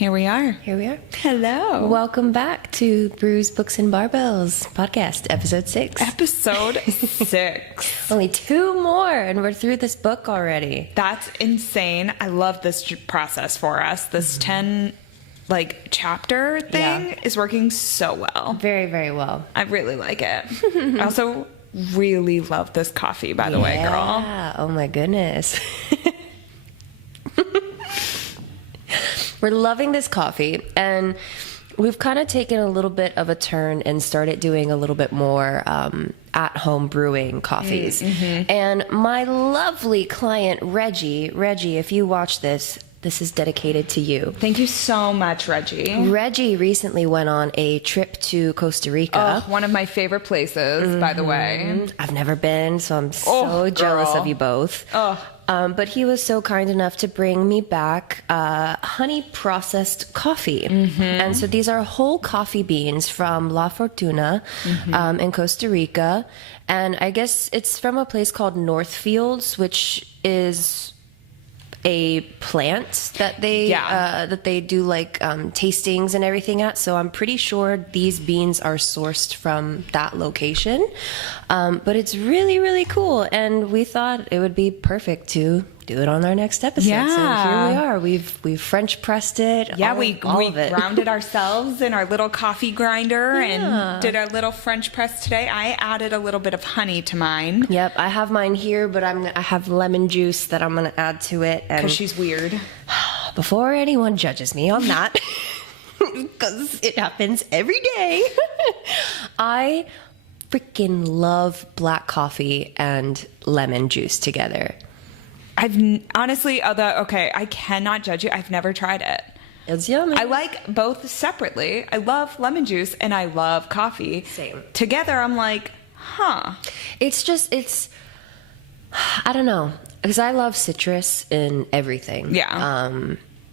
Here we are. Here we are. Hello. Welcome back to Brews, Books, and Barbells podcast, episode 6. Episode 6. Only 2 more, and we're through this book already. That's insane. I love this process for us. This 10 chapter thing is working so well. Very, very well. I really like it. I also really love this coffee, by the way, girl. Yeah. Oh my goodness. We're loving this coffee, and we've kind of taken a little bit of a turn and started doing a little bit more at-home brewing coffees. Mm-hmm. And my lovely client, Reggie, if you watch this is dedicated to you. Thank you so much, Reggie. Reggie recently went on a trip to Costa Rica. Oh, one of my favorite places, by the way. I've never been, so I'm so jealous of you both. Oh. But he was so kind enough to bring me back honey processed coffee. Mm-hmm. And so these are whole coffee beans from La Fortuna in Costa Rica. And I guess it's from a place called Northfields, which is a plant that they do tastings and everything at. So I'm pretty sure these beans are sourced from that location. But it's really, really cool. And we thought it would be perfect to do it on our next episode. Yeah. So here we are. We've French pressed it. Yeah, we ground it ourselves in our little coffee grinder and did our little French press today. I added a little bit of honey to mine. Yep, I have mine here, but I have lemon juice that I'm going to add to it. Because she's weird. Before anyone judges me on that, because it happens every day, I freaking love black coffee and lemon juice together. I've honestly, I cannot judge you. I've never tried it. It's yummy. I like both separately. I love lemon juice and I love coffee. Same. Together, I'm like, It's I don't know. Because I love citrus in everything. Yeah.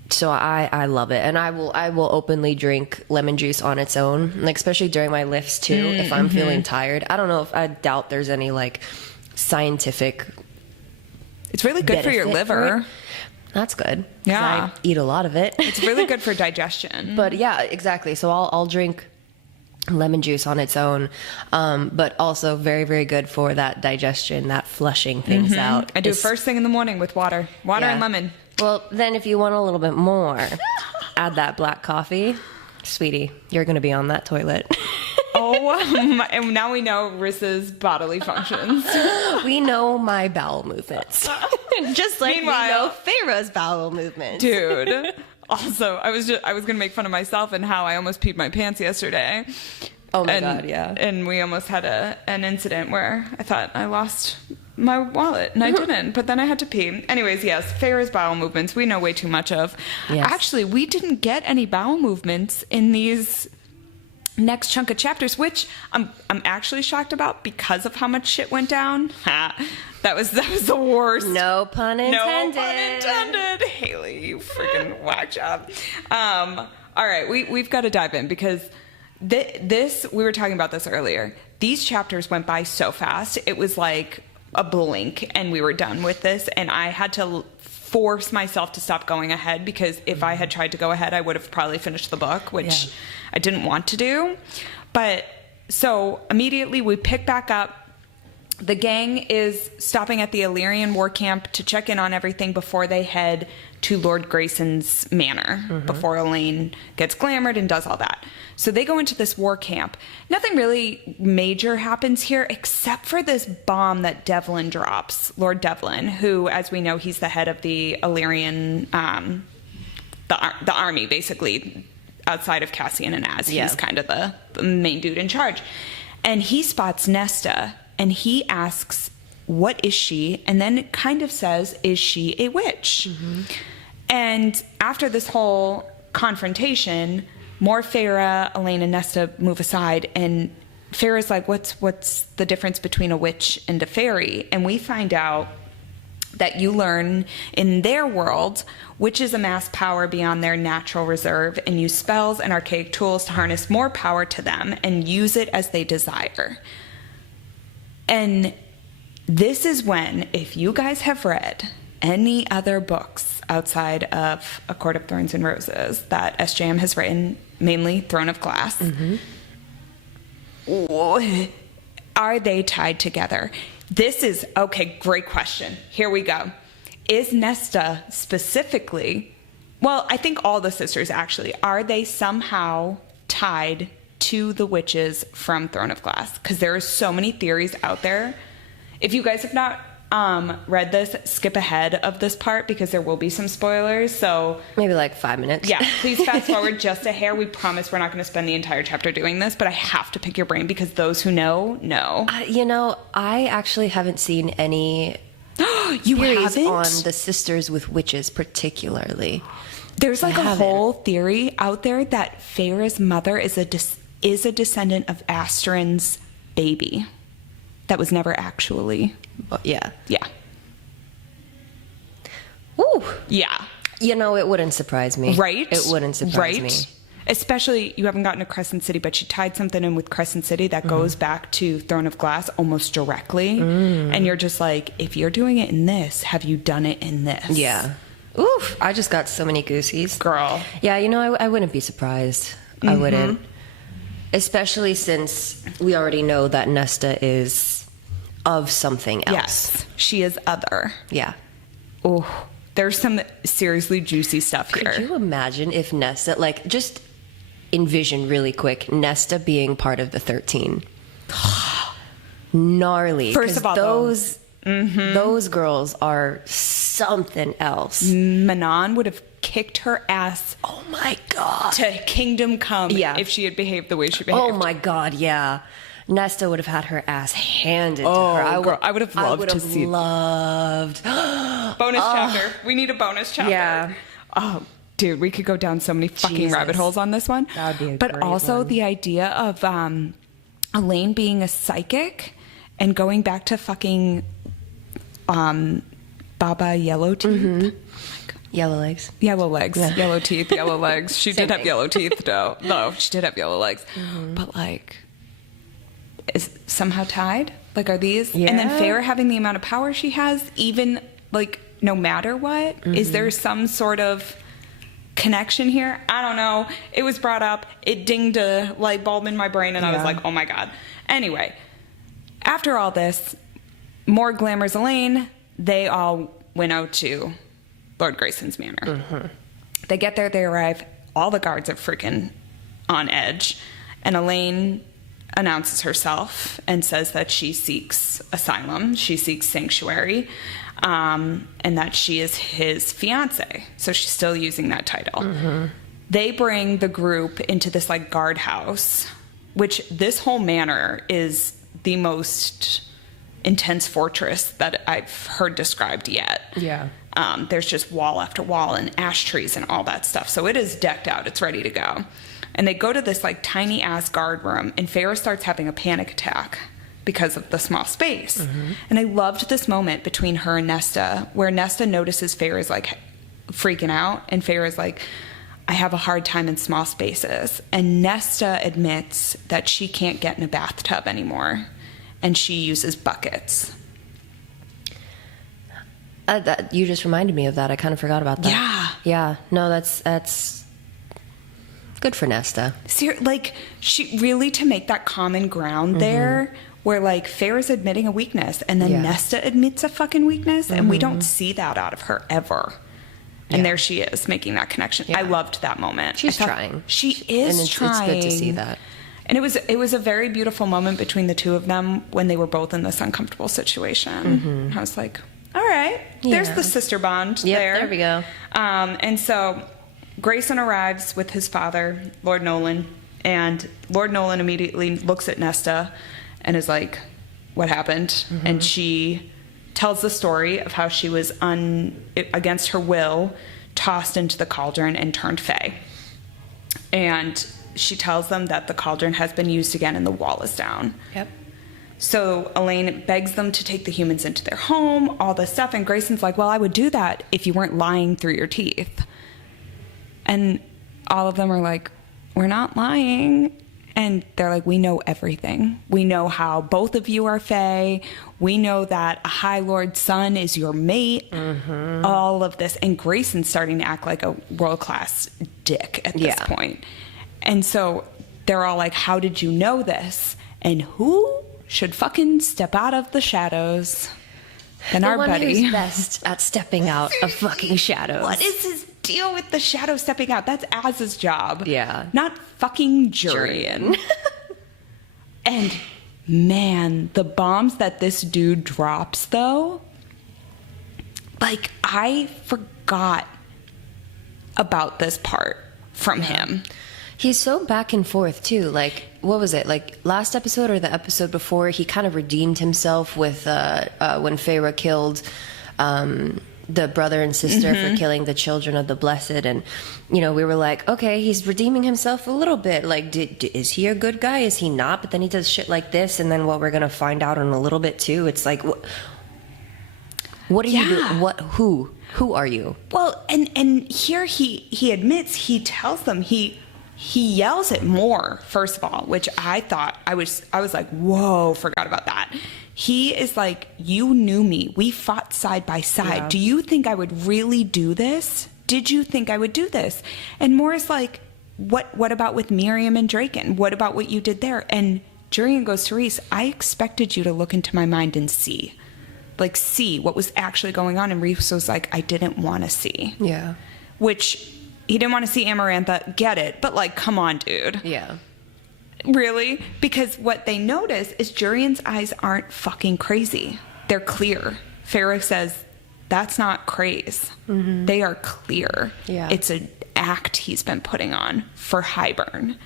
So I love it. And I will openly drink lemon juice on its own, especially during my lifts too, if I'm feeling tired. I don't know I doubt there's any scientific It's really good for your liver. That's good. Yeah. I eat a lot of it. It's really good for digestion. But yeah, exactly. So I'll drink lemon juice on its own, but also very, very good for that digestion, that flushing things out. I do it first thing in the morning with water and lemon. Well, then if you want a little bit more, add that black coffee. Sweetie, you're going to be on that toilet. And now we know Rissa's bodily functions. We know my bowel movements. Just like Meanwhile, we know Farah's bowel movements. Dude. Also, I was going to make fun of myself and how I almost peed my pants yesterday. Oh my God, yeah. And we almost had an incident where I thought I lost my wallet, and I didn't, but then I had to pee. Anyways, yes, Farah's bowel movements, we know way too much of. Yes. Actually, we didn't get any bowel movements in these next chunk of chapters, which I'm actually shocked about because of how much shit went down. That was the worst. No pun intended. No pun intended. Haley, you freaking whack job. All right, we've got to dive in because this, we were talking about this earlier. These chapters went by so fast. It was like a blink and we were done with this, and I had to force myself to stop going ahead because if I had tried to go ahead, I would have probably finished the book, which I didn't want to do. But so immediately we pick back up. The gang is stopping at the Illyrian war camp to check in on everything before they head to Lord Grayson's manor, before Elaine gets glamored and does all that. So they go into this war camp. Nothing really major happens here except for this bomb that Devlin drops, Lord Devlin, who, as we know, he's the head of the Illyrian, the army, basically, outside of Cassian and Az. He's kind of the main dude in charge. And he spots Nesta, and he asks, what is she? And then it kind of says, is she a witch? And after this whole confrontation, more Farah, Elaine, and Nesta move aside, and Farah's like, what's the difference between a witch and a fairy? And we find out that you learn in their world, witches amass power beyond their natural reserve and use spells and archaic tools to harness more power to them and use it as they desire. And this is when, if you guys have read any other books outside of A Court of Thorns and Roses that SJM has written, mainly Throne of Glass, are they tied together? This is, okay, great question. Here we go. Is Nesta specifically, well, I think all the sisters actually, are they somehow tied to the witches from Throne of Glass? Because there are so many theories out there. If you guys have not read this, skip ahead of this part because there will be some spoilers. So maybe like 5 minutes. Yeah, please fast forward just a hair. We promise we're not going to spend the entire chapter doing this, but I have to pick your brain because those who know. You know, I actually haven't seen any you theories haven't? on the sisters with witches particularly. There's like a whole theory out there that Feyre's mother is a descendant of Astrid's baby that was never actually. Yeah. Ooh. Yeah. You know, it wouldn't surprise me. Right? It wouldn't surprise me. Especially, you haven't gotten to Crescent City, but she tied something in with Crescent City that goes back to Throne of Glass almost directly. And you're just like, if you're doing it in this, have you done it in this? Yeah. Oof. I just got so many goosies. Girl. Yeah, you know, I wouldn't be surprised. I wouldn't. Especially since we already know that Nesta is of something else. Yes. She is other. Yeah. Oh, there's some seriously juicy stuff here. Could you imagine if Nesta, like, just envision really quick, Nesta being part of the 13? Gnarly. First of all, those girls are something else. Manon would have kicked her ass. Oh my God. To Kingdom Come if she had behaved the way she behaved. Oh my God, yeah. Nesta would have had her ass handed to her. I would have loved to see. Loved. Bonus chapter. We need a bonus chapter. Yeah. Oh, dude, we could go down so many fucking rabbit holes on this one. That would be a But great also one. the idea of Elaine being a psychic and going back to fucking Baba Yellowteeth. Yellow legs. Yellow legs. Yeah. Yellow teeth, yellow legs. She did have thing. yellow teeth, though. No, she did have yellow legs. But, like, is somehow tied? Like, are these? Yeah. And then Feyre having the amount of power she has, even, like, no matter what? Is there some sort of connection here? I don't know. It was brought up. It dinged a light bulb in my brain, and I was like, oh, my God. Anyway, after all this, more glamorous Elaine, they all went out to Lord Grayson's manor. They get there, they arrive, all the guards are freaking on edge, and Elaine announces herself and says that she seeks asylum, she seeks sanctuary, and that she is his fiance. So she's still using that title. They bring the group into this like guardhouse, which this whole manor is the most intense fortress that I've heard described yet. Yeah. There's just wall after wall and ash trees and all that stuff. So it is decked out. It's ready to go. And they go to this like tiny ass guard room, and Feyre starts having a panic attack because of the small space. And I loved this moment between her and Nesta, where Nesta notices Feyre is like freaking out, and Feyre is like, I have a hard time in small spaces. And Nesta admits that she can't get in a bathtub anymore, and she uses buckets. You just reminded me of that. I kind of forgot about that. Yeah. Yeah. No, that's good for Nesta. Like, she really, to make that common ground there, where like Feyre's admitting a weakness, and then Nesta admits a fucking weakness, and we don't see that out of her ever. And there she is making that connection. I loved that moment. She's trying. She is and trying. It's good to see that. And it was a very beautiful moment between the two of them when they were both in this uncomfortable situation. I was like, all right, there's the sister bond there. There we go. And so Grayson arrives with his father, Lord Nolan, and Lord Nolan immediately looks at Nesta and is like, what happened? And she tells the story of how she was, against her will, tossed into the cauldron and turned fey. And she tells them that the cauldron has been used again and the wall is down. Yep. So Elaine begs them to take the humans into their home, all this stuff. And Grayson's like, well, I would do that if you weren't lying through your teeth. And all of them are like, we're not lying. And they're like, we know everything. We know how both of you are Fae. We know that a High Lord's son is your mate. All of this. And Grayson's starting to act like a world-class dick at this point. And so they're all like, how did you know this? And who should fucking step out of the shadows than our buddy? The one who's best at stepping out of fucking shadows. What is his deal with the shadow stepping out? That's Az's job. Yeah. Not fucking Jurian. And man, the bombs that this dude drops, though, like, I forgot about this part from him. He's so back and forth too. Like, what was it? Like last episode or the episode before, he kind of redeemed himself with when Feyre killed the brother and sister for killing the children of the blessed, and we were like, okay, he's redeeming himself a little bit. Like, is he a good guy? Is he not? But then he does shit like this, and then what we're gonna find out in a little bit too. It's like, what are you doing? What? Who are you? Well, and here he admits, he tells them, he yells it more, first of all, which I thought, I was like, whoa, forgot about that. He is like, you knew me. We fought side by side. Yeah. Do you think I would really do this? Did you think I would do this? And Moira's like, what about with Miriam and Draken? What about what you did there? And Jurian goes to Rhys, I expected you to look into my mind and see what was actually going on. And Rhys was like, I didn't want to see. Yeah. Which... he didn't want to see Amarantha, get it, but like, come on, dude. Yeah. Really? Because what they notice is Jurian's eyes aren't fucking crazy. They're clear. Feyre says, that's not craze. They are clear. Yeah. It's an act he's been putting on for Highburn.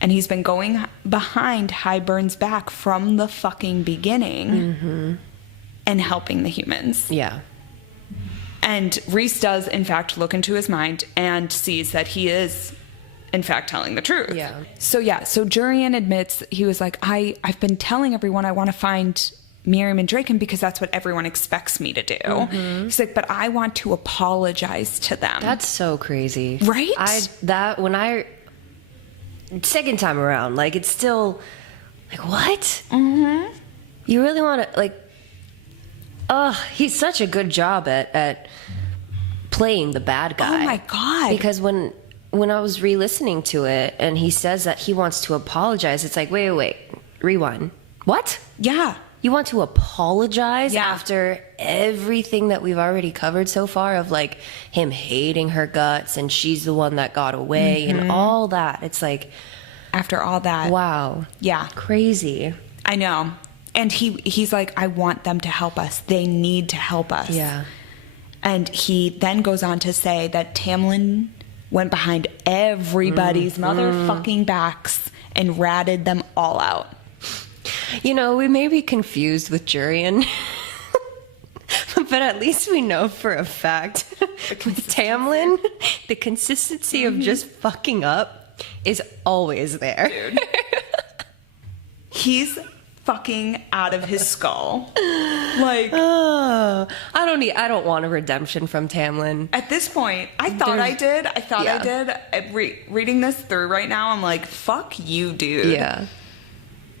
And he's been going behind Highburn's back from the fucking beginning and helping the humans. Yeah. And Rhys does, in fact, look into his mind and sees that he is, in fact, telling the truth. Yeah. So Jurian admits, he was like, I've been telling everyone I want to find Miriam and Draken because that's what everyone expects me to do. He's like, but I want to apologize to them. That's so crazy. Right? Second time around, like, it's still, like, what? You really want to, like, he's such a good job at playing the bad guy. Oh my God. Because when I was re-listening to it and he says that he wants to apologize, it's like, wait, rewind. What? Yeah. You want to apologize after everything that we've already covered so far of like him hating her guts and she's the one that got away and all that. It's like, after all that. Wow. Yeah. Crazy. I know. And he's like, I want them to help us. They need to help us. Yeah. And he then goes on to say that Tamlin went behind everybody's motherfucking backs and ratted them all out. We may be confused with Jurian, but at least we know for a fact with Tamlin, the consistency of just fucking up is always there. Dude. He's fucking out of his skull. Like, I don't want a redemption from Tamlin. At this point, I thought I did. Reading this through right now, I'm like, fuck you, dude. Yeah.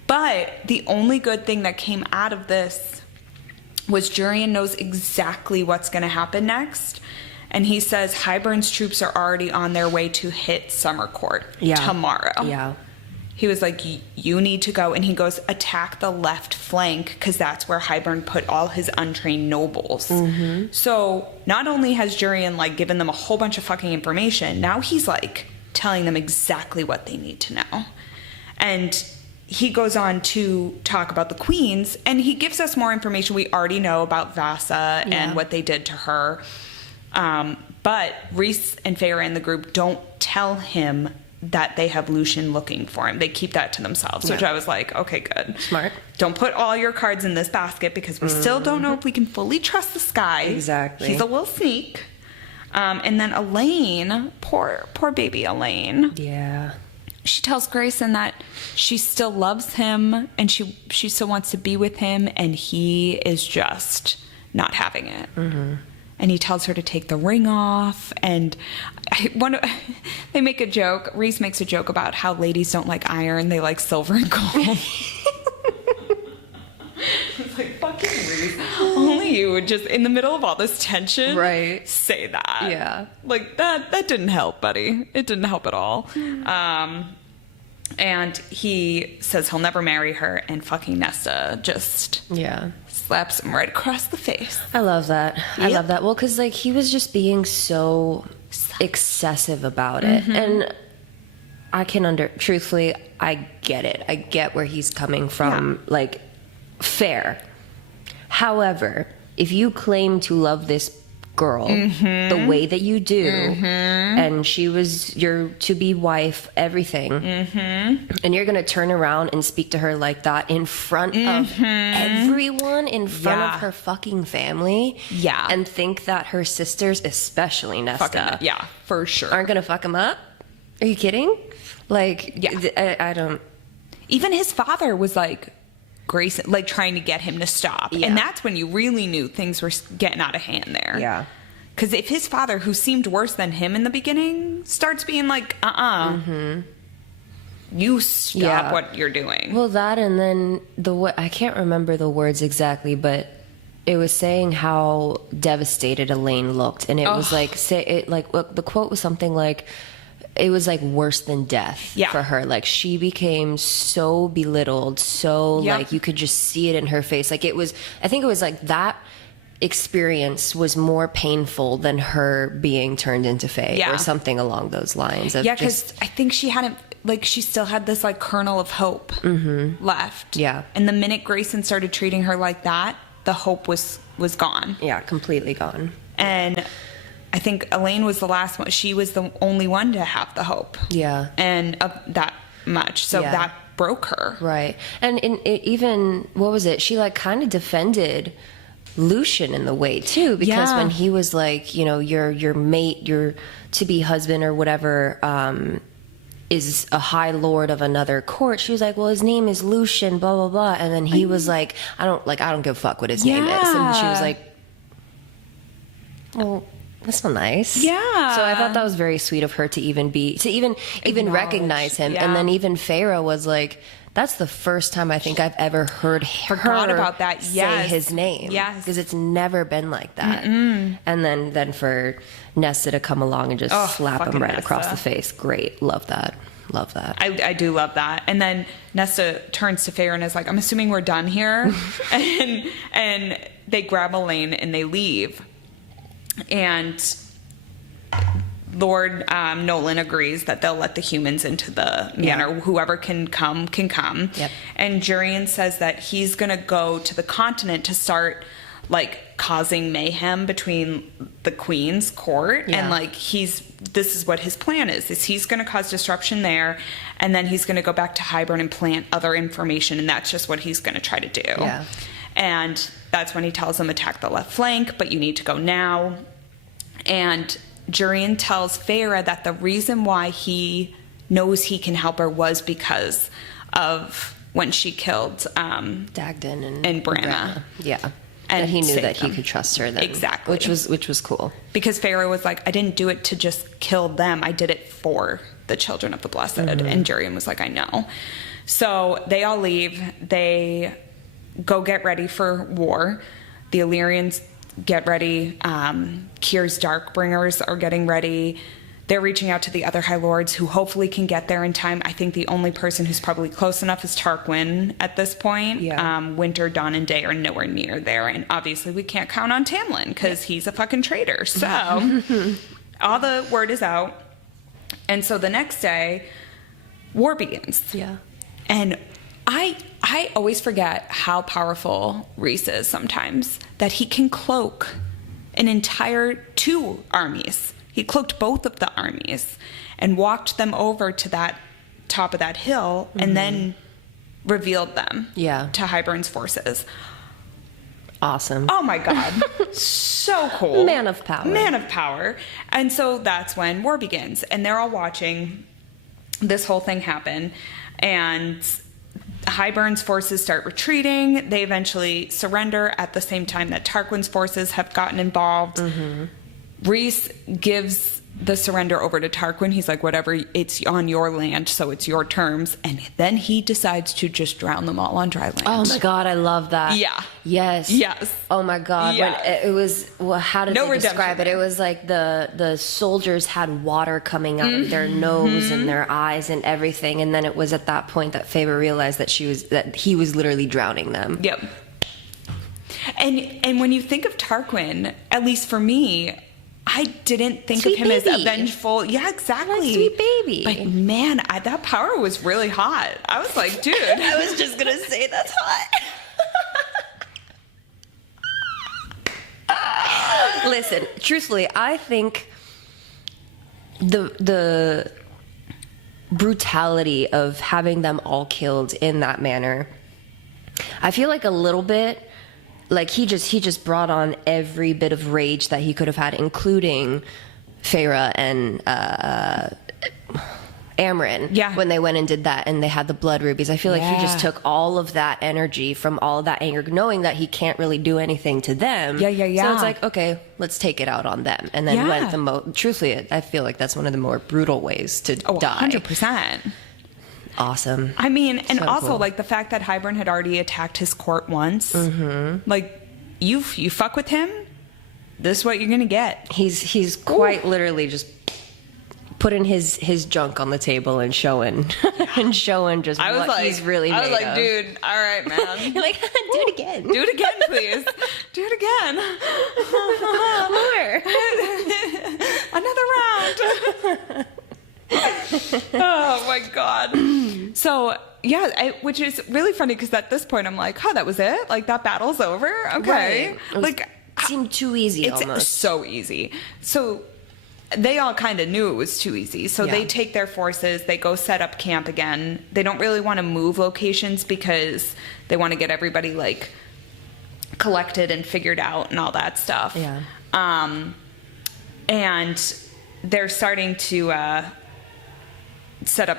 But the only good thing that came out of this was Jurian knows exactly what's going to happen next. And he says Highburn's troops are already on their way to hit Summercourt tomorrow. Yeah. He was like, you need to go. And he goes, attack the left flank because that's where Highburn put all his untrained nobles. So not only has Jurian like given them a whole bunch of fucking information, now he's like telling them exactly what they need to know. And he goes on to talk about the queens, and he gives us more information we already know about Vasa and what they did to her. But Rhys and Feyre and the group don't tell him that they have Lucien looking for him. They keep that to themselves, which I was like, okay, good. Smart. Don't put all your cards in this basket because we still don't know if we can fully trust this guy. Exactly. He's a little sneak. And then Elaine, poor baby Elaine. Yeah. She tells Grayson that she still loves him and she still wants to be with him, and he is just not having it. and he tells her to take the ring off. And they make a joke. Reese makes a joke about how ladies don't like iron; they like silver and gold. It's like, fucking Reese. Only you would just, in the middle of all this tension, right, say that. Yeah. Like, that didn't help, buddy. It didn't help at all. And he says he'll never marry her, and fucking Nesta just slaps him right across the face. I love that. Yep. I love that. Well, because, like, he was just being so excessive about it. And truthfully, I get it. I get where he's coming from. Yeah. Like, fair. However, if you claim to love this girl the way that you do, and she was your to-be wife, everything, and you're gonna turn around and speak to her like that in front of everyone, in front of her fucking family, and think that her sisters, especially Nesta, for sure, aren't gonna fuck him up? Are you kidding? Like, I don't. Even his father was like, Grayson, like, trying to get him to stop. And that's when you really knew things were getting out of hand there. Yeah. Because if his father, who seemed worse than him in the beginning, starts being like, you stop what you're doing. Well, that, and then I can't remember the words exactly, but it was saying how devastated Elaine looked. And it was like, the quote was something like, it was like worse than death for her. Like, she became so belittled, like, you could just see it in her face. Like, I think it was like that experience was more painful than her being turned into Fae or something along those lines. Because I think she hadn't, like, she still had this like kernel of hope left. Yeah. And the minute Grayson started treating her like that, the hope was gone. Yeah, completely gone. And I think Elaine was the last one. She was the only one to have the hope. Yeah. And that much. So that broke her. Right. And even, what was it? She, like, kind of defended Lucian in the way, too. Because when he was like, you know, your mate, your to-be husband or whatever, is a high lord of another court. She was like, well, his name is Lucian, blah, blah, blah. And then he was like, I don't give a fuck what his name is. And she was like, well, that's not nice. Yeah. So I thought that was very sweet of her to even recognize him. Yeah. And then even Pharaoh was like, that's the first time I think I've ever heard Forgot about that. Say his name. Yes. Because it's never been like that. And then for Nesta to come along and just slap him right across the face. Great. Love that. Love that. I do love that. And then Nesta turns to Pharaoh and is like, I'm assuming we're done here. and they grab Elaine and they leave. And Lord Nolan agrees that they'll let the humans into the manor. Whoever can come, can come. Yep. And Jurian says that he's going to go to the continent to start, like, causing mayhem between the Queen's court. And, like, this is what his plan is he's going to cause disruption there, and then he's going to go back to Hybern and plant other information, and that's just what he's going to try to do. Yeah. And that's when he tells them, attack the left flank, but you need to go now. And Jurian tells Feyre that the reason why he knows he can help her was because of when she killed Dagden and Branna. Yeah. And he knew that he could trust her then. Exactly. Which was cool. Because Feyre was like, I didn't do it to just kill them. I did it for the children of the Blessed. And Jurian was like, I know. So they all leave. They go get ready for war. The Illyrians get ready. Kyr's Darkbringers are getting ready. They're reaching out to the other High Lords who hopefully can get there in time. I think the only person who's probably close enough is Tarquin at this point. Yeah. Winter, Dawn, and Day are nowhere near there. And obviously we can't count on Tamlin because he's a fucking traitor. So all the word is out. And so the next day, war begins. Yeah. And I always forget how powerful Rhys is sometimes, that he can cloak an entire 2 armies. He cloaked both of the armies and walked them over to that top of that hill and then revealed them to Hybern's forces. Awesome. Oh my God. So cool. Man of power. Man of power. And so that's when war begins. And they're all watching this whole thing happen. And Hybern's forces start retreating. They eventually surrender at the same time that Tarquin's forces have gotten involved. Rhys gives the surrender over to Tarquin. He's like, whatever, it's on your land, so it's your terms. And then he decides to just drown them all on dry land. Oh my God, I love that. Yeah. Yes. Yes. Oh my God. Yes. When it was, well, how did they describe it? It was like the soldiers had water coming out of their nose and their eyes and everything. And then it was at that point that Faber realized that he was literally drowning them. Yep. And when you think of Tarquin, at least for me, I didn't think Sweet of him baby. as a vengeful. Yeah, exactly. Like sweet baby. But man, that power was really hot. I was like, dude. I was just gonna say that's hot. Listen, truthfully, I think the brutality of having them all killed in that manner, I feel like a little bit like he just brought on every bit of rage that he could have had, including Feyre and Amren. Yeah. When they went and did that and they had the blood rubies. I feel like he just Yeah. took all of that energy from all of that anger, knowing that he can't really do anything to them. Yeah. So it's like, okay, let's take it out on them. And then Yeah. went truthfully, I feel like that's one of the more brutal ways to die. 100%. Awesome. I mean, and So also cool. like the fact that Hybern had already attacked his court once. Like, you fuck with him, this is what you're gonna get. He's quite literally just putting his junk on the table and showing just I was what like, he's really I was made like, of. dude, all right, man. You're like, do it again. Do it again, please. Do it again. More. Another round. Oh my God. So yeah, which is really funny because at this point I'm like, oh, that was it? Like that battle's over? Okay. Right. It seemed too easy It's almost. so easy. So they all kind of knew it was too easy. So Yeah. they take their forces, they go set up camp again. They don't really want to move locations because they want to get everybody like collected and figured out and all that stuff. Yeah. And they're starting to set up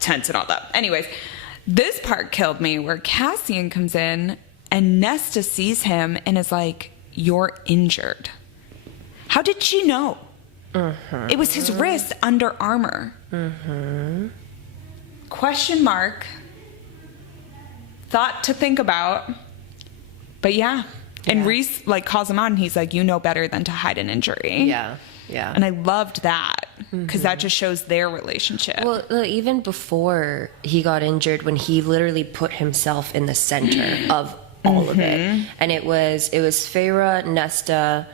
tents and all that. Anyways, this part killed me where Cassian comes in and Nesta sees him and is like, you're injured. How did she know? It was his wrist under armor. Question mark. Thought to think about. But yeah. And Rhys like calls him out and he's like, you know better than to hide an injury. Yeah. And I loved that because that just shows their relationship. Well, even before he got injured, when he literally put himself in the center of all of it, and it was Feyre, Nesta,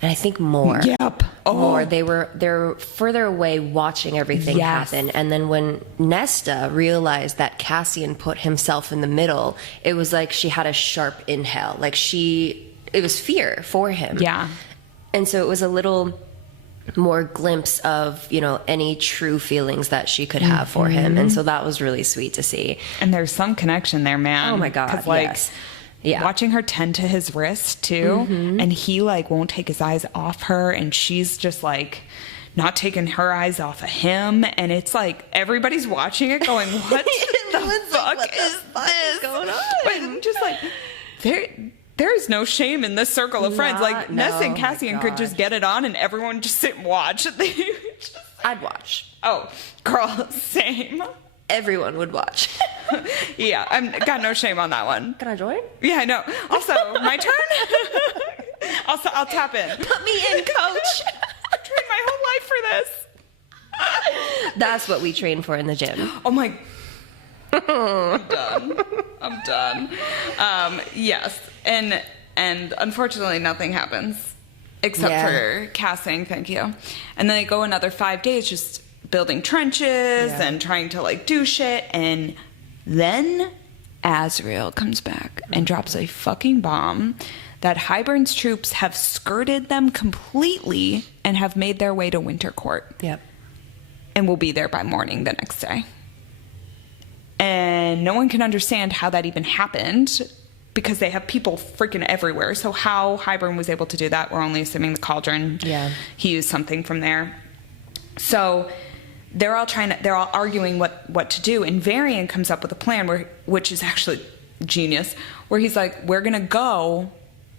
and I think more. Yep. More. They're further away watching everything happen, and then when Nesta realized that Cassian put himself in the middle, it was like she had a sharp inhale. Like it was fear for him. Yeah. And so it was a little more glimpse of, any true feelings that she could have for him. And so that was really sweet to see. And there's some connection there, man. Oh my God, 'Cause, like, yes. Yeah. watching her tend to his wrist too, and he like won't take his eyes off her, and she's just like not taking her eyes off of him, and it's like everybody's watching it going, what the fuck is this going on? But I'm just like, there is no shame in this circle of friends. Like Nessa and Cassian could just get it on and everyone just sit and watch. I'd watch. Oh, girl, same. Everyone would watch. Yeah, I've got no shame on that one. Can I join? Yeah, I know. Also, my turn? I'll tap in. Put me in, coach. I trained my whole life for this. That's what we train for in the gym. Oh my... I'm done. Yes. And unfortunately nothing happens except for Cass saying thank you. And then they go another 5 days just building trenches and trying to like do shit. And then Azrael comes back and drops a fucking bomb that Hybern's troops have skirted them completely and have made their way to Wintercourt. Yep. And will be there by morning the next day. And no one can understand how that even happened because they have people freaking everywhere. So how Hybern was able to do that, we're only assuming the cauldron. Yeah. He used something from there. So they're all arguing what to do. And Varian comes up with a plan which is actually genius, where he's like, we're going to go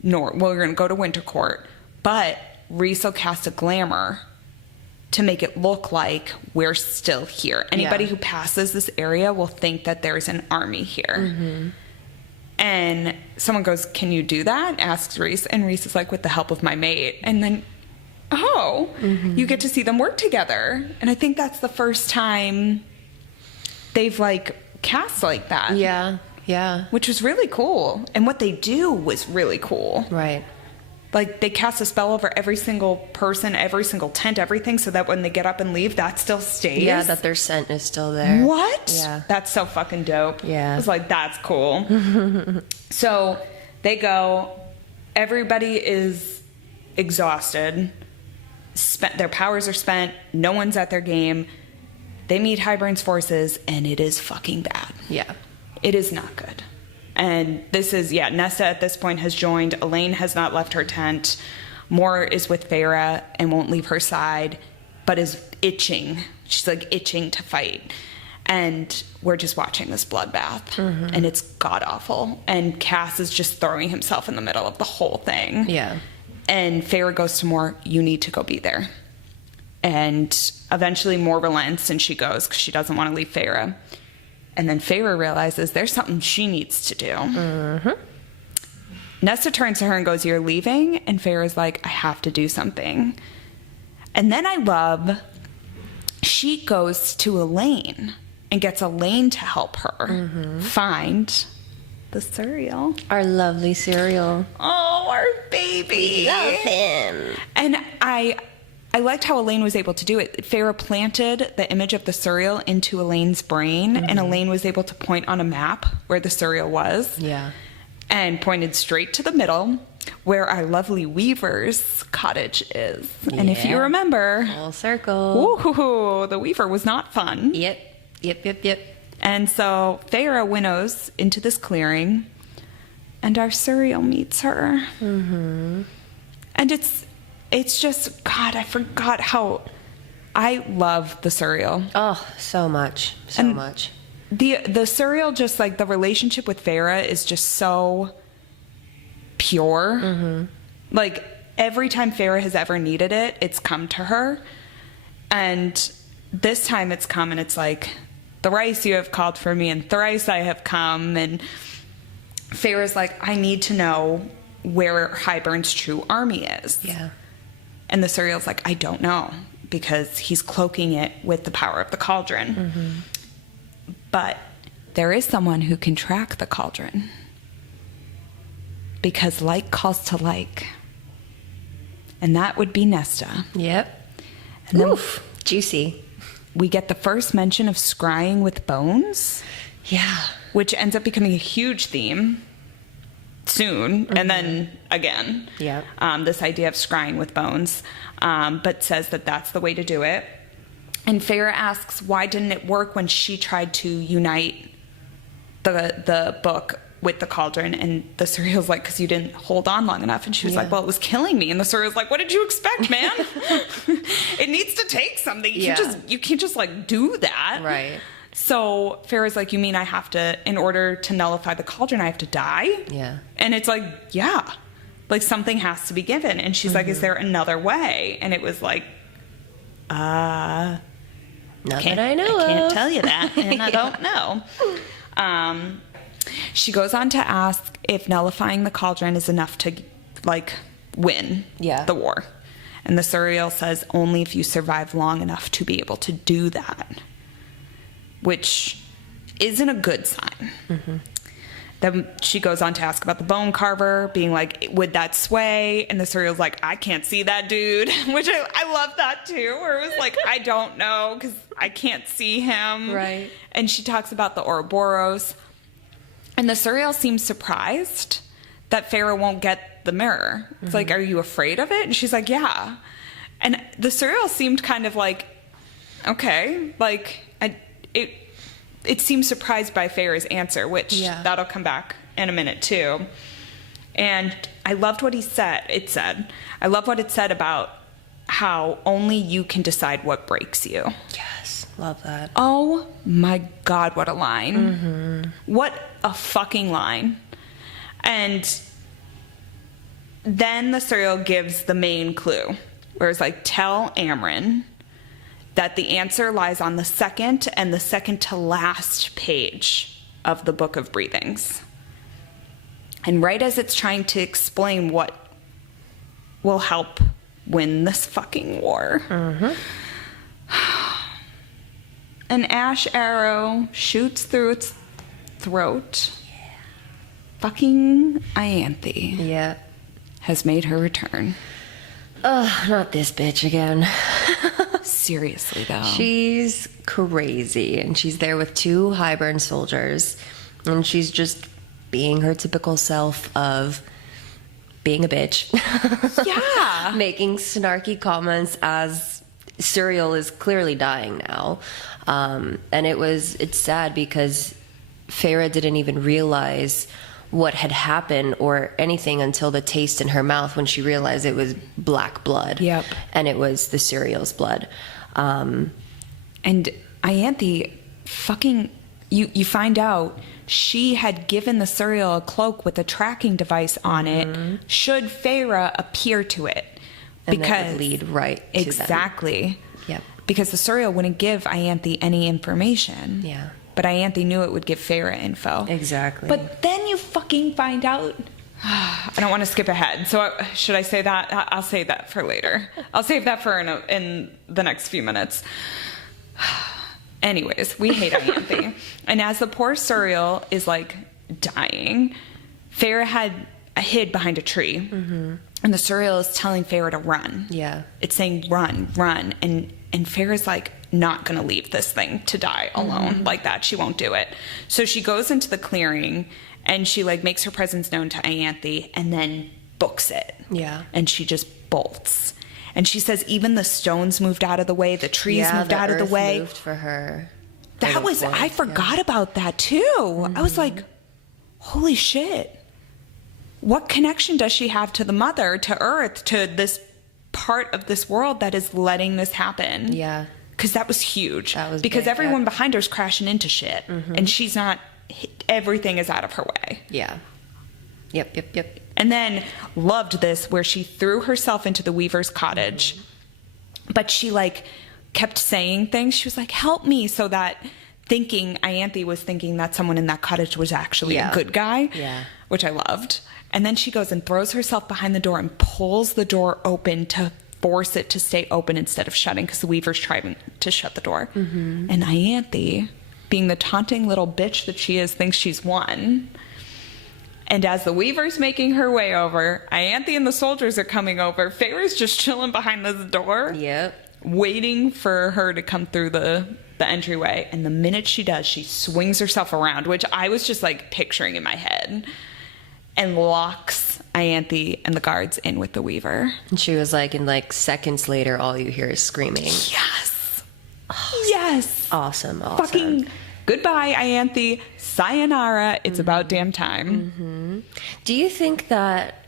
north. Well, we're going to go to Wintercourt, but Reese will cast a glamour to make it look like we're still here. Anybody who passes this area will think that there's an army here. And someone goes, can you do that? Asks Reese. And Reese is like, with the help of my mate. And then, you get to see them work together. And I think that's the first time they've like cast like that. Yeah. Which was really cool. And what they do was really cool. Right. Like, they cast a spell over every single person, every single tent, everything, so that when they get up and leave, that still stays. Yeah, that their scent is still there. What? Yeah. That's so fucking dope. Yeah. I was like, that's cool. So they go. Everybody is exhausted. Their powers are spent. No one's at their game. They meet Hybern's forces, and it is fucking bad. Yeah. It is not good. And this is, Nesta at this point has joined. Elaine has not left her tent. Moore is with Feyre and won't leave her side, but is itching. She's like itching to fight. And we're just watching this bloodbath. And it's god-awful. And Cass is just throwing himself in the middle of the whole thing. Yeah. And Feyre goes to Moore, you need to go be there. And eventually Moore relents and she goes because she doesn't want to leave Feyre. And then Feyre realizes there's something she needs to do. Nesta turns to her and goes, you're leaving? And Feyre's like, I have to do something. And then I love, she goes to Elaine and gets Elaine to help her find the cereal. Our lovely cereal. Oh, our baby. Love him. And I liked how Elaine was able to do it. Feyre planted the image of the cereal into Elaine's brain, and Elaine was able to point on a map where the cereal was. Yeah. And pointed straight to the middle, where our lovely Weaver's cottage is. Yeah. And if you remember... Full circle. The Weaver was not fun. Yep. And so Feyre winnows into this clearing, and our cereal meets her. And it's just, God, I forgot how I love the cereal. Oh, so much. So much. The cereal, just like the relationship with Feyre is just so pure. Like every time Feyre has ever needed it, it's come to her. And this time it's come and it's like, thrice you have called for me and thrice I have come. And Feyre's like, I need to know where Hybern's true army is. Yeah. And the cereal's like, I don't know, because he's cloaking it with the power of the cauldron. But there is someone who can track the cauldron, because like calls to like. And that would be Nesta. Yep. And then juicy. We get the first mention of scrying with bones. Yeah. Which ends up becoming a huge theme soon, and then again. Yeah. This idea of scrying with bones, but says that that's the way to do it. And Feyre asks, why didn't it work when she tried to unite the book with the cauldron? And the cereal's like, because you didn't hold on long enough. And she was like, well, it was killing me. And the cereal's like, what did you expect, man? It needs to take something. You can't just like do that. Right. So Feyre's like, you mean I have to, in order to nullify the cauldron, I have to die? Yeah. And it's like, yeah, like something has to be given. And she's like, is there another way? And it was like, not that I know I can't of. tell you that, and I don't know. She goes on to ask if nullifying the cauldron is enough to, like, win the war. And the cereal says only if you survive long enough to be able to do that, which isn't a good sign. Then she goes on to ask about the bone carver, being like, would that sway? And the cereal's like, I can't see that dude, which I love that too, where it was like, I don't know, because I can't see him. Right. And she talks about the Ouroboros. And the cereal seems surprised that Feyre won't get the mirror. It's like, are you afraid of it? And she's like, yeah. And the cereal seemed kind of like, okay, like, it seems surprised by Feyre's answer, which that'll come back in a minute too. And I loved what I love what it said about how only you can decide what breaks you. Yes. Love that. Oh my God, what a line. What a fucking line. And then the cereal gives the main clue, where it's like, tell Amryn that the answer lies on the second and the second to last page of the Book of Breathings. And right as it's trying to explain what will help win this fucking war, an ash arrow shoots through its throat. Fucking Ianthe. Yeah. Has made her return. Ugh, not this bitch again. Seriously, though. She's crazy, and she's there with 2 Highburn soldiers, and she's just being her typical self of being a bitch. Yeah. Making snarky comments as Cereal is clearly dying now. And it's sad because Feyre didn't even realize what had happened or anything until the taste in her mouth, when she realized it was black blood. Yep. And it was the cereal's blood. And Ianthe fucking, you find out she had given the cereal a cloak with a tracking device on it should Feyre appear to it. And that would lead right to exactly. them. Yep. Because the cereal wouldn't give Ianthe any information. Yeah. But Ianthe knew it would give Feyre info. Exactly. But then you fucking find out. I don't want to skip ahead. So should I say that? I'll save that for later. I'll save that for in the next few minutes. Anyways, we hate Ianthe. And as the poor Cereal is like dying, Feyre had hid behind a tree. And the Cereal is telling Feyre to run. Yeah. It's saying run, run. And Feyre's like, not gonna leave this thing to die alone like that. She won't do it. So she goes into the clearing and she like makes her presence known to Ianthe and then books it. Yeah. And she just bolts. And she says even the stones moved out of the way, the trees moved out of the way. Moved for her. That was, I forgot about that too. I was like, holy shit. What connection does she have to the mother, to Earth, to this part of this world that is letting this happen? Yeah. Because that was huge. That was because big, everyone behind her is crashing into shit. And she's not, everything is out of her way. Yeah. Yep. And then loved this where she threw herself into the Weaver's cottage. But she like kept saying things. She was like, help me. So that Ianthe was thinking that someone in that cottage was actually a good guy. Yeah. Which I loved. And then she goes and throws herself behind the door and pulls the door open to force it to stay open instead of shutting, because the Weaver's trying to shut the door. And Ianthe, being the taunting little bitch that she is, thinks she's won. And as the Weaver's making her way over, Ianthe and the soldiers are coming over. Feyre's just chilling behind this door. Yep. Waiting for her to come through the entryway. And the minute she does, she swings herself around, which I was just like picturing in my head, and locks Ianthe and the guards in with the Weaver. And she was like, in like seconds later, all you hear is screaming. Yes. Yes. Awesome. Fucking goodbye, Ianthe. Sayonara. It's about damn time. Do you think that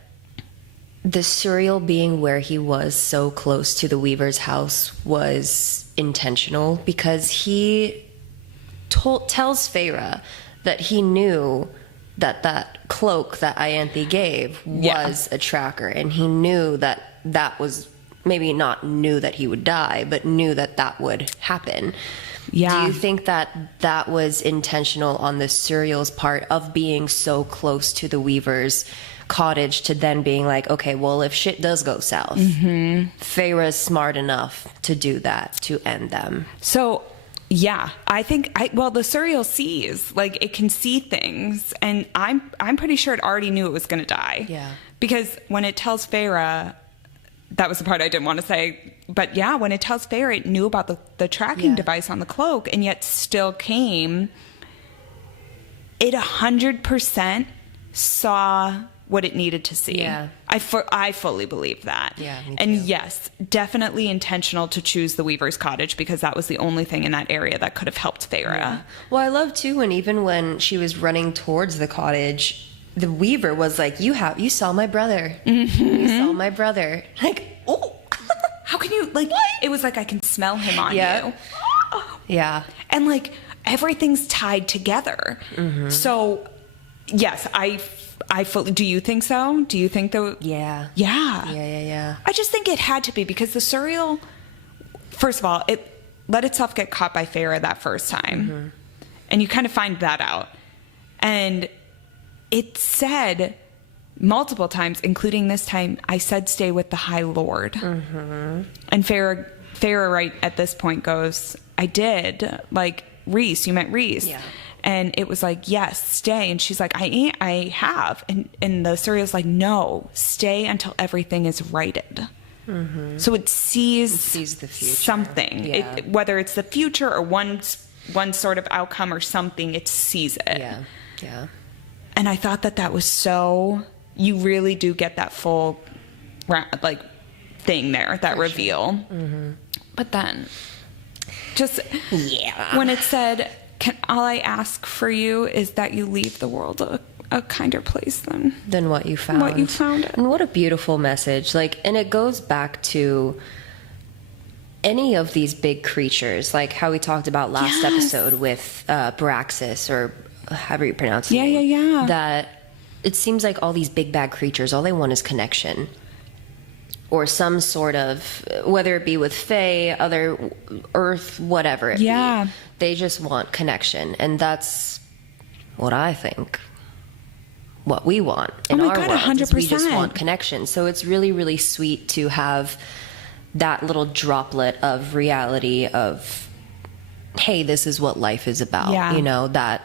the Cereal being where he was so close to the Weaver's house was intentional? Because he tells Feyre that he knew that cloak that Ianthe gave was a tracker, and he knew that was, maybe not knew that he would die, but knew that would happen. Yeah. Do you think that was intentional on the Cereal's part of being so close to the Weaver's cottage to then being like, okay, well, if shit does go south, Feyre's smart enough to do that, to end them? So, yeah, I think, the Cereal sees, like, it can see things, and I'm pretty sure it already knew it was going to die. Yeah. Because when it tells Feyre, that was the part I didn't want to say, but yeah, when it tells Feyre it knew about the tracking device on the cloak, and yet still came, it 100% saw what it needed to see. Yeah. I fully believe that. Yeah, me too. And yes, definitely intentional to choose the Weaver's cottage, because that was the only thing in that area that could have helped Feyre. Yeah. Well, I love too when she was running towards the cottage, the Weaver was like, you saw my brother. You saw my brother. Like, oh. How can you, like, what? It was like, I can smell him on you. Yeah. And like everything's tied together. So yes, I fully, do you think so? Do you think that? Yeah. Yeah. I just think it had to be because the cereal, first of all, it let itself get caught by Farrah that first time. And you kind of find that out. And it said multiple times, including this time, I said, stay with the High Lord. And Farrah right at this point goes, I did. Like, Reese, you meant Reese. Yeah. And it was like, yes, stay. And she's like, I have. And the cereal's like, no, stay until everything is righted. So it sees the future. something. Yeah. Whether it's the future or one sort of outcome or something, it sees it. Yeah. And I thought that was so, you really do get that full like thing there, that reveal. But then just when it said, all I ask for you is that you leave the world a kinder place than what you found. It. And what a beautiful message. Like, and it goes back to any of these big creatures, like how we talked about last episode with Braxis, or however you pronounce it. Yeah. That it seems like all these big bad creatures, all they want is connection. Or some sort of, whether it be with Fae, other Earth, whatever it be. They just want connection. And that's what I think. What we want in our world 100%. Is we just want connection. So it's really, really sweet to have that little droplet of reality of, hey, this is what life is about. You know, that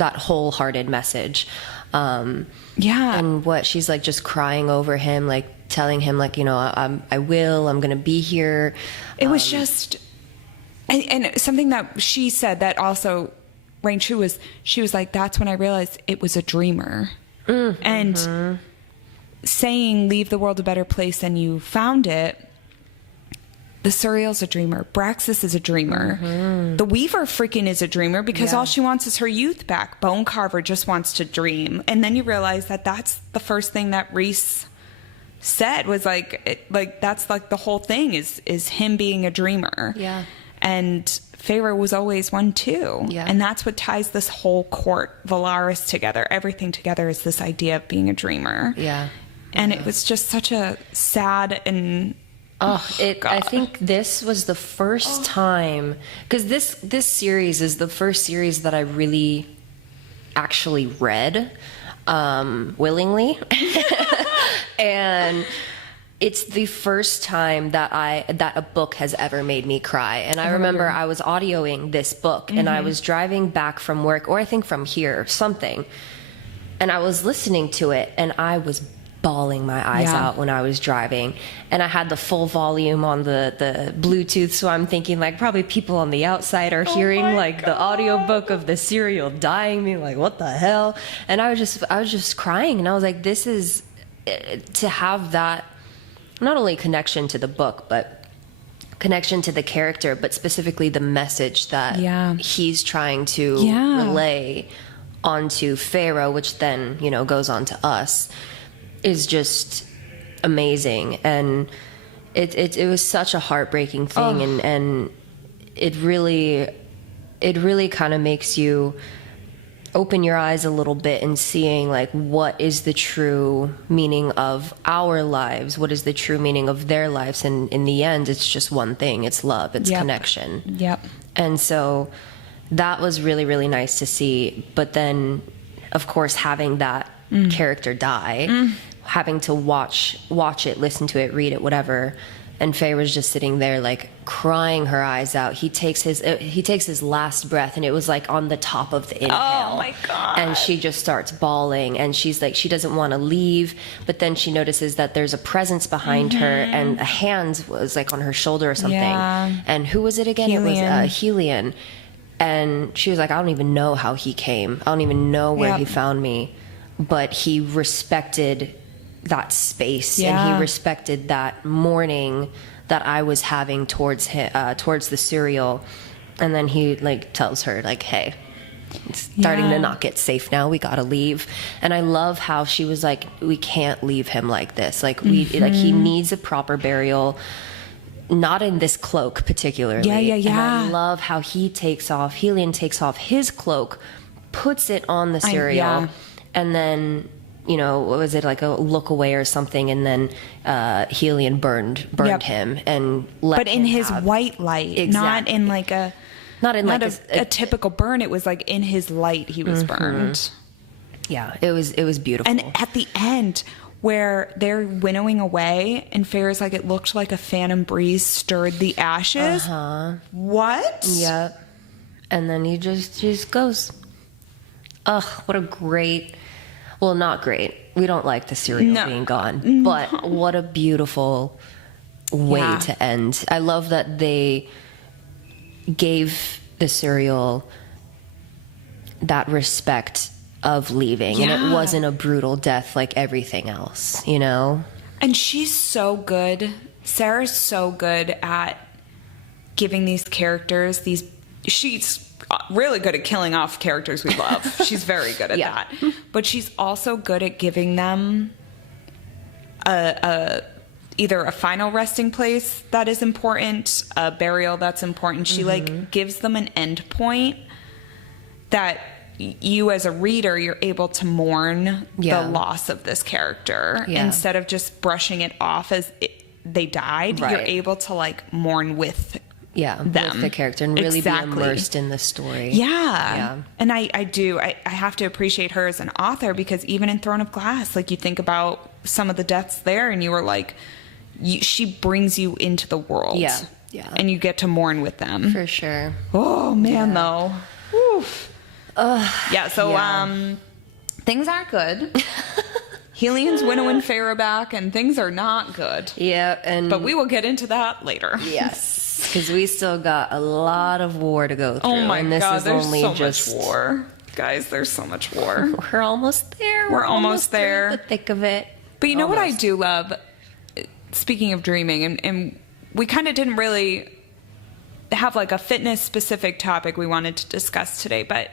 wholehearted message. And what she's like just crying over him, like telling him like, you know, I'm going to be here. It was just, and something that she said that also rang true was, she was like, that's when I realized it was a dreamer. And saying leave the world a better place than you found it, the Cereal's a dreamer. Braxis is a dreamer. The Weaver freaking is a dreamer because all she wants is her youth back. Bone Carver just wants to dream. And then you realize that that's the first thing that Reese said was like, that's like the whole thing is him being a dreamer. Yeah. And Feyre was always one too. Yeah. And that's what ties this whole court, Valaris together. Everything together is this idea of being a dreamer. Yeah. And it was just such a sad and... I think this was the first time, because this series is the first series that I really actually read willingly. And it's the first time that a book has ever made me cry. And I remember I was audioing this book and I was driving back from work, or I think from here, something. And I was listening to it and I was bawling my eyes out when I was driving. And I had the full volume on the Bluetooth, so I'm thinking like probably people on the outside are hearing like the audiobook of the cereal dying, me like, what the hell? And I was just crying, and I was like, this is to have that not only connection to the book, but connection to the character, but specifically the message that he's trying to relay onto Pharaoh, which then, you know, goes on to us, is just amazing. And it was such a heartbreaking thing. And it really kind of makes you open your eyes a little bit and seeing like what is the true meaning of our lives, what is the true meaning of their lives, and in the end it's just one thing, it's love, it's connection. And so that was really, really nice to see. But then of course having that character die, having to watch it, listen to it, read it, whatever, and Faye was just sitting there like crying her eyes out. He takes his last breath, and it was like on the top of the inhale. Oh my God. And she just starts bawling, and she's like, she doesn't want to leave, but then she notices that there's a presence behind her, and a hand was like on her shoulder or something. And who was it again? Helion. It was Helion. And she was like, I don't even know how he came. I don't even know where he found me. But he respected that space, and he respected that mourning that I was having towards him, towards the cereal. And then he like tells her like, hey, it's starting to not get safe now, we gotta leave. And I love how she was like, we can't leave him like this, like we like he needs a proper burial. not in this cloak particularly. Yeah. And I love how Helion takes off his cloak, puts it on the cereal, and then, you know, what was it, like a look away or something, and then Helion burned him and let But in his white light, not in like a typical burn. It was like in his light he was burned. Yeah, it was beautiful. And at the end, where they're winnowing away, and Farrah's like, it looked like a phantom breeze stirred the ashes. What? Yep. And then he just goes. Ugh, what a great... Well, not great. We don't like the cereal being gone. But what a beautiful way to end. I love that they gave the cereal that respect of leaving. And it wasn't a brutal death like everything else, you know? And she's so good. Sarah's so good at giving these characters she's really good at killing off characters we love. She's very good at that. But she's also good at giving them either a final resting place that is important, a burial that's important. She like gives them an end point that you as a reader, you're able to mourn the loss of this character instead of just brushing it off as they died. You're able to like mourn with them, with the character, and really be immersed in the story. And I have to appreciate her as an author, because even in Throne of Glass, like, you think about some of the deaths there and you were like, she brings you into the world, and you get to mourn with them for sure. Oh man, though. Oof. Things aren't good. Helion's winnowing Farrah back, and things are not good. But we will get into that later. Yes, because we still got a lot of war to go through. Oh my God, there's only so much war. Guys, there's so much war. We're almost there. We're almost there. In the thick of it. But you know what I do love? Speaking of dreaming, and we kind of didn't really have like a fitness-specific topic we wanted to discuss today, but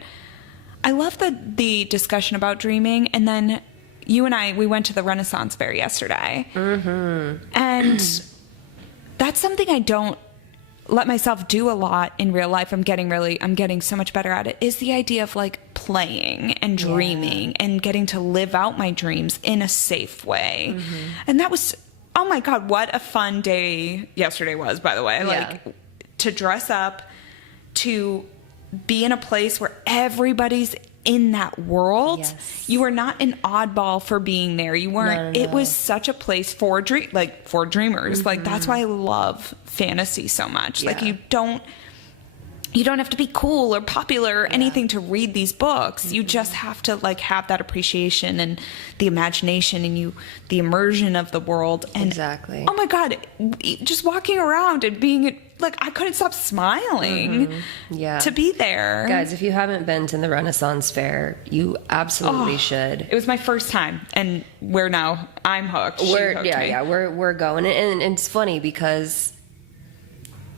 I love the discussion about dreaming. And then you and I, we went to the Renaissance Fair yesterday. And that's something I don't let myself do a lot in real life. I'm getting so much better at it, is the idea of like playing and dreaming and getting to live out my dreams in a safe way. And that was, oh my God, what a fun day yesterday was, by the way. Like, to dress up, to be in a place where everybody's in that world. You were not an oddball for being there. You weren't. No. It was such a place for dreamers. Like, that's why I love fantasy so much. Like, you don't have to be cool or popular or anything to read these books. You just have to like have that appreciation and the imagination and the immersion of the world. And oh my God, just walking around and being like, I couldn't stop smiling to be there. Guys, if you haven't been to the Renaissance Fair, you absolutely should. It was my first time, and I'm hooked. We're going. And it's funny because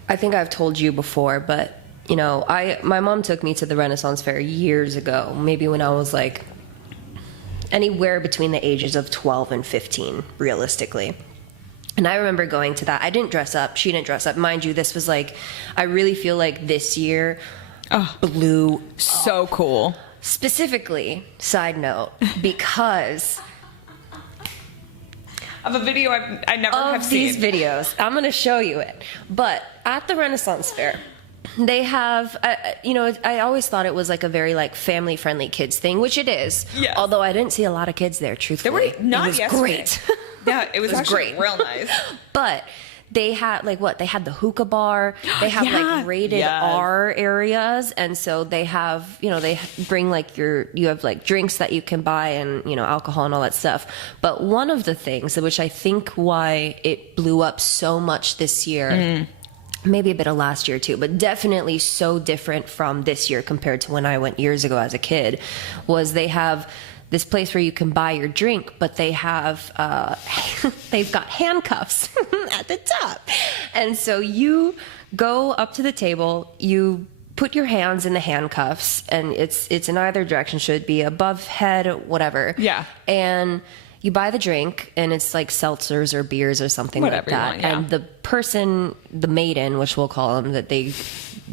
I think I've told you before, but you know, my mom took me to the Renaissance Fair years ago, maybe when I was like anywhere between the ages of 12 and 15, realistically. And I remember going to that. I didn't dress up. She didn't dress up. Mind you, this was like, I really feel like this year blew so cool. Specifically, side note, because of a video I never have seen. These videos. I'm going to show you it. But at the Renaissance Fair, they have, I always thought it was like a very like family-friendly kids thing, which it is. Yes. Although I didn't see a lot of kids there, truthfully. There were not. It was great. Yeah, it was actually great. Real nice. But they had they had the hookah bar. They have like rated R areas, and so they have, they bring like you have like drinks that you can buy and alcohol and all that stuff. But one of the things, which I think why it blew up so much this year. Maybe a bit of last year too, but definitely so different from this year compared to when I went years ago as a kid, was they have this place where you can buy your drink, but they have, they've got handcuffs at the top. And so you go up to the table, you put your hands in the handcuffs, and it's in either direction, should be above head, whatever. Yeah. And you buy the drink, and it's like seltzers or beers or something Whatever like you that. want, yeah. And the person, the maiden, which we'll call them, that they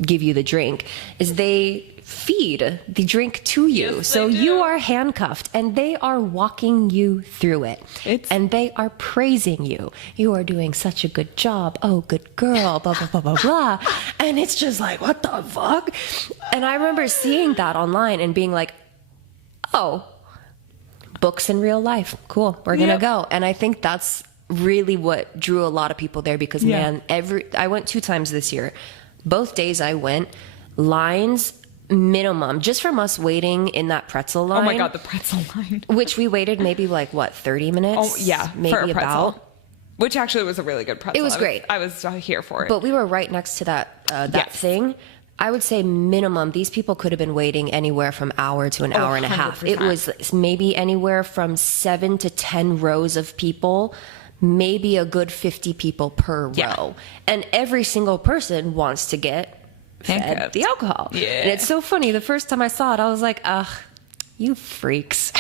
give you the drink, is they feed the drink to you. Yes, so they do. you are handcuffed, and they are walking you through it. And they are praising you. You are doing such a good job. Oh, good girl, blah, blah, blah, blah, blah. And it's just like, what the fuck? And I remember seeing that online and being like, oh, books in real life. Cool. We're going to go. And I think that's really what drew a lot of people there because, man, I went 2 times this year. Both days I went, lines minimum, just from us waiting in that pretzel line. Oh my God, the pretzel line. Which we waited maybe like, what, 30 minutes? Oh, yeah. Maybe for a pretzel. about. Which actually was a really good pretzel. It was great. I was here for it. But we were right next to that thing. I would say minimum, these people could have been waiting anywhere from hour to an hour and a half. 100%. It was maybe anywhere from 7 to 10 rows of people, maybe a good 50 people per row. And every single person wants to get fed the alcohol. Yeah. And it's so funny. The first time I saw it, I was like, ugh, you freaks.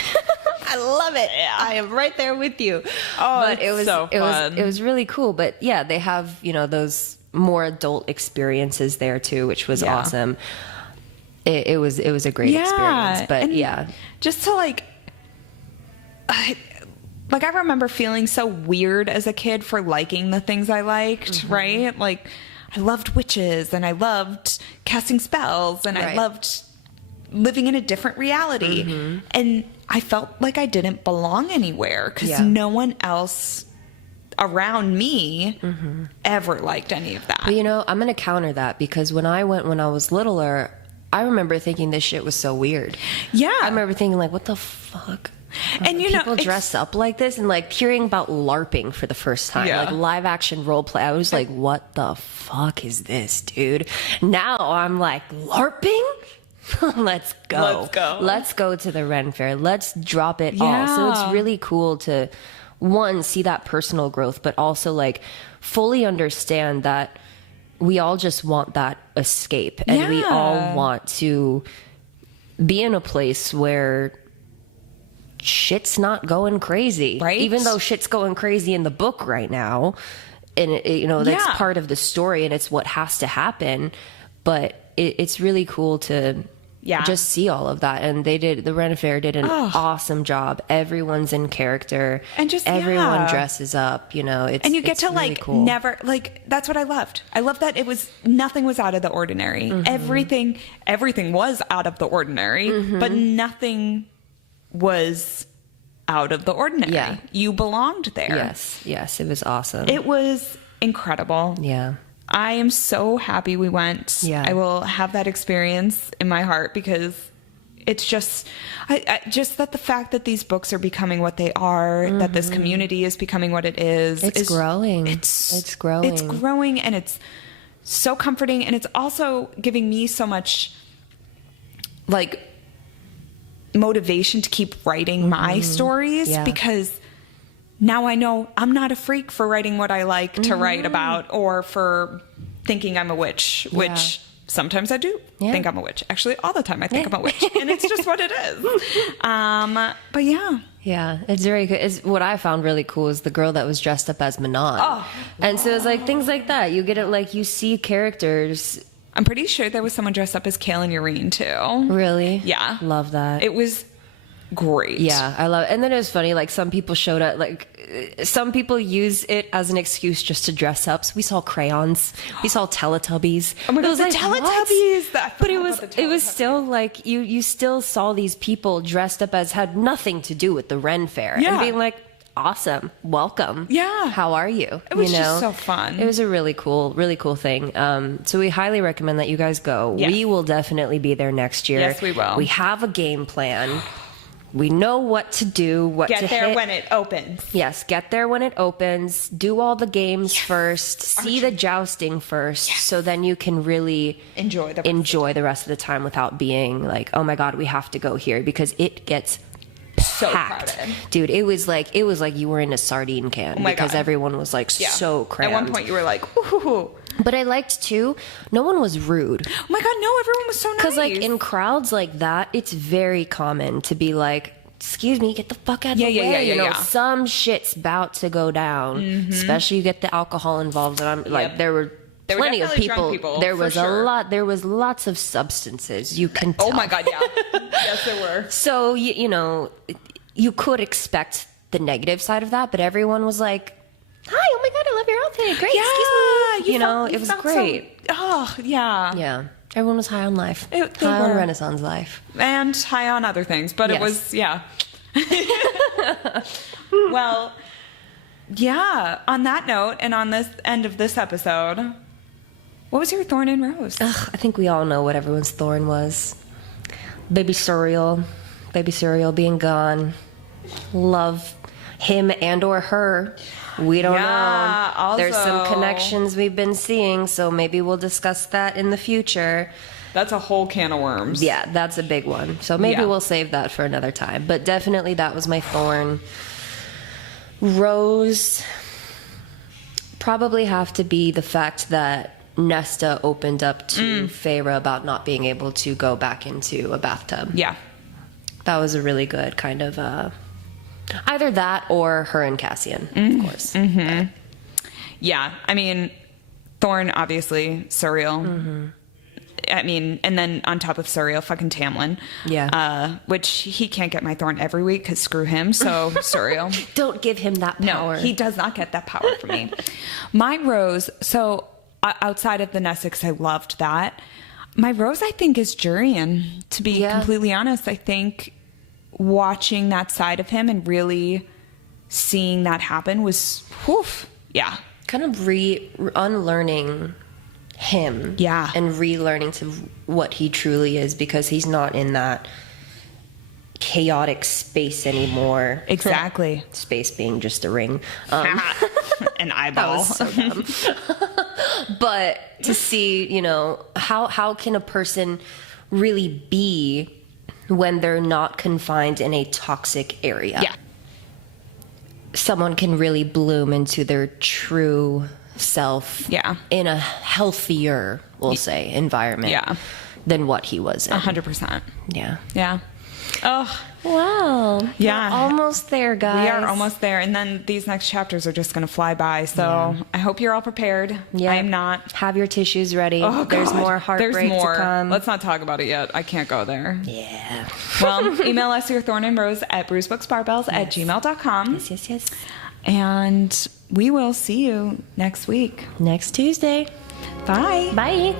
I love it. Yeah. I am right there with you. Oh, but it was so fun. It was really cool. But yeah, they have, those more adult experiences there too, which was awesome. It was a great experience. But and just to I remember feeling so weird as a kid for liking the things I liked, right? Like I loved witches and I loved casting spells and I loved living in a different reality. And I felt like I didn't belong anywhere because no one else around me ever liked any of that. But I'm going to counter that because when I went when I was littler, I remember thinking this shit was so weird. Yeah. I remember thinking like, what the fuck? And people dress up like this and like hearing about LARPing for the first time, like live action role play. I was like, what the fuck is this, dude? Now I'm like, LARPing? Let's go. Let's go to the Ren Fair. Let's drop it all. So it's really cool to, one, see that personal growth, but also like fully understand that we all just want that escape and we all want to be in a place where shit's not going crazy, right? Even though shit's going crazy in the book right now, and that's part of the story and it's what has to happen. But it's really cool to just see all of that. And the Ren Fair did an awesome job. Everyone's in character, and just everyone dresses up. It's and you get to really cool. never that's what I loved. I love that nothing was out of the ordinary. Everything was out of the ordinary, but nothing was out of the ordinary. Yeah. You belonged there. Yes, it was awesome. It was incredible. Yeah. I am so happy we went. Yeah. I will have that experience in my heart because it's just, just that the fact that these books are becoming what they are, that this community is becoming what it is. It's growing. It's growing. It's growing and it's so comforting. And it's also giving me so much motivation to keep writing my stories because now I know I'm not a freak for writing what I like to write about or for thinking I'm a witch, which sometimes I do think I'm a witch. Actually, all the time I think I'm a witch, and it's just what it is. But yeah, it's very good. What I found really cool is the girl that was dressed up as Manon. And so it's like things like that. You get it, like you see characters. I'm pretty sure there was someone dressed up as Kale and Urine too. Really? Yeah. Love that. It was great. Yeah, I love it. And then it was funny, like some people showed up, like some people use it as an excuse just to dress up. So we saw crayons, we saw Teletubbies. Oh my God, the Teletubbies! But it was still like you still saw these people dressed up as had nothing to do with the Ren Fair and being like, awesome, welcome. Yeah. How are you? It was just so fun. It was a really cool thing. So we highly recommend that you guys go. Yes. We will definitely be there next year. Yes, we will. We have a game plan. We know what to do, what to hit. Get there when it opens. Yes, get there when it opens. Do all the games first. See the jousting first. So then you can really enjoy the rest of the time without being like, oh my God, we have to go here because it gets so packed. crowded. Dude, it was like you were in a sardine can because everyone was like so crammed. At one point you were like, ooh. But I liked too, no one was rude. Oh my God, no, everyone was so nice. Because like in crowds like that, it's very common to be like, excuse me, get the fuck out of the way. You know, some shit's about to go down, especially you get the alcohol involved. And I'm like, there were plenty of people. There was a lot. There was lots of substances. You can tell. Oh my God, yeah. Yes, there were. So, you know, you could expect the negative side of that, but everyone was like, hi, oh my God, I love your outfit. Great, excuse me. You know, it was great. Yeah. Everyone was high on life. High on Renaissance life. And high on other things, but it was, Well, yeah, on that note, and on this end of this episode, what was your thorn and rose? I think we all know what everyone's thorn was. Baby cereal being gone. Love him and or her. We don't know. Also, there's some connections we've been seeing, so maybe we'll discuss that in the future. That's a whole can of worms. Yeah, that's a big one. So maybe we'll save that for another time. But definitely that was my thorn. Rose probably have to be the fact that Nesta opened up to Feyre about not being able to go back into a bathtub. Yeah. That was a really good kind of either that or her and Cassian, of course. Mm-hmm. Yeah, I mean, Thorn, obviously, Suriel. I mean, and then on top of Suriel, fucking Tamlin. Yeah. Which he can't get my Thorn every week because screw him, so Suriel. Don't give him that power. No, he does not get that power from me. My Rose, so outside of the Nessix, I loved that. My Rose, I think, is Jurian, to be completely honest. I think watching that side of him and really seeing that happen was, kind of unlearning him. Yeah. And relearning to what he truly is, because he's not in that chaotic space anymore. Exactly. Space being just a ring. An eyeball. That was so dumb. But to see, you know, how can a person really be when they're not confined in a toxic area? Yeah. Someone can really bloom into their true self in a healthier, we'll say, environment than what he was in. 100%. Yeah. Yeah. Oh. Wow. Yeah. We're almost there, guys. We are almost there. And then these next chapters are just going to fly by. So I hope you're all prepared. Yeah. I am not. Have your tissues ready. Oh, God. There's more heartbreak to come. Let's not talk about it yet. I can't go there. Yeah. Well, email us your thorn and rose at brewsbooksbarbells@gmail.com. Yes. And we will see you next week. Next Tuesday. Bye. Bye.